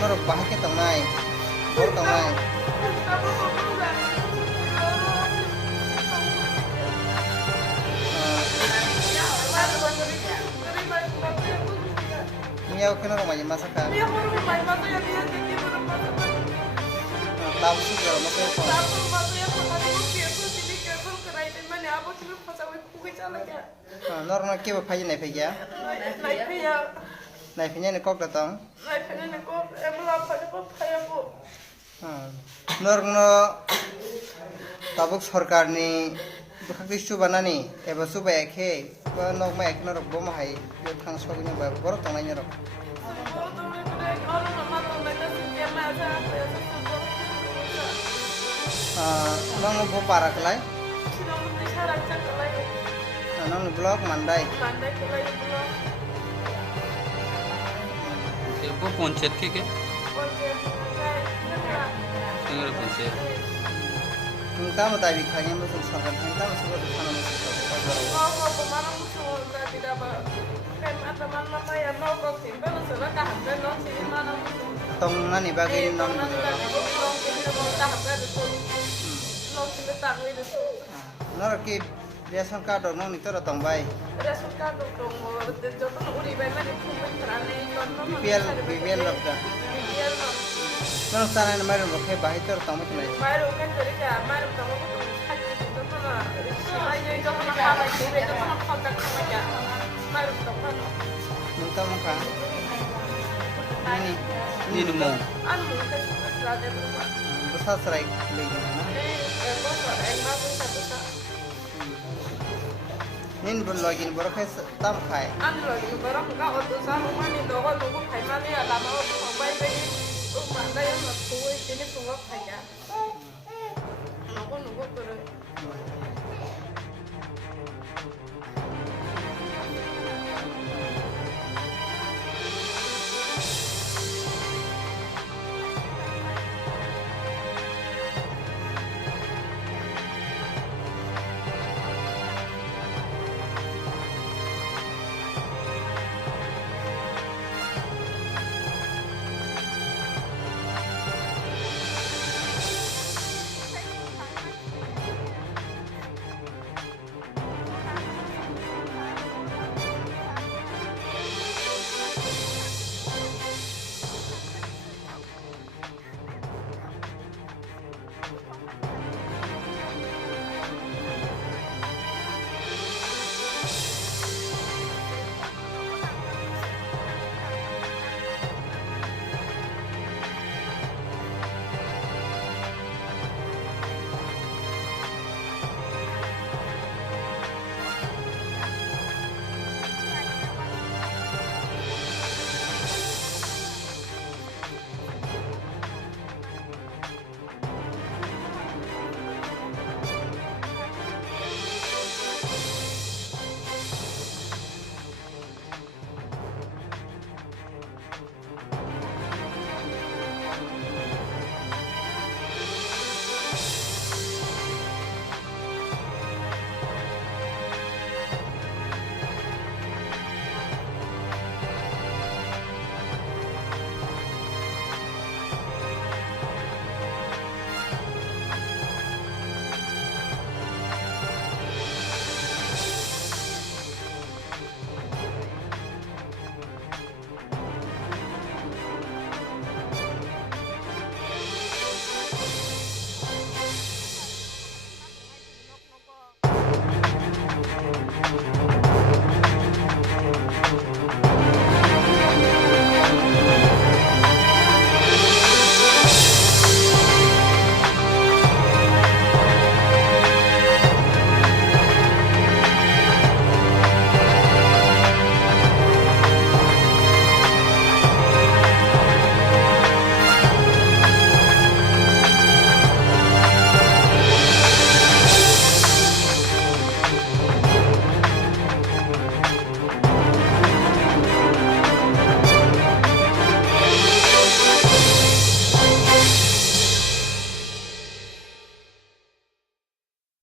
nó bahai cái tầng này bốn tầng này nhiều cái nó không phải masak kan tahu sih kalau mau ke normal kia phải như này phải giá này phải như này cốc là tông normal tabuk सरकार ni bukan subana ni eba subaya ke ba nok ma ek norok bo ma hai yo thang so ni ba bor tong nai norok nang bo para kelai nang blog mandai वो पंचायत के क्या सिंगर panchayat Tentang mutabik hanya musuh sarkan tentang musuh tanah musuh tong nani bagi non nor ki ration card dong nong itu tong bay BPL labda nong sana nama rumah ke bayi itu tong macam ni nong muka ini ini mau besar serai lagi nin bun login borok tam khai an login borok ka otu sa mani dogo dogo khai mani ala ma otu bai bai tu ma da ya ma tu ini pungok khai ya nugo nugo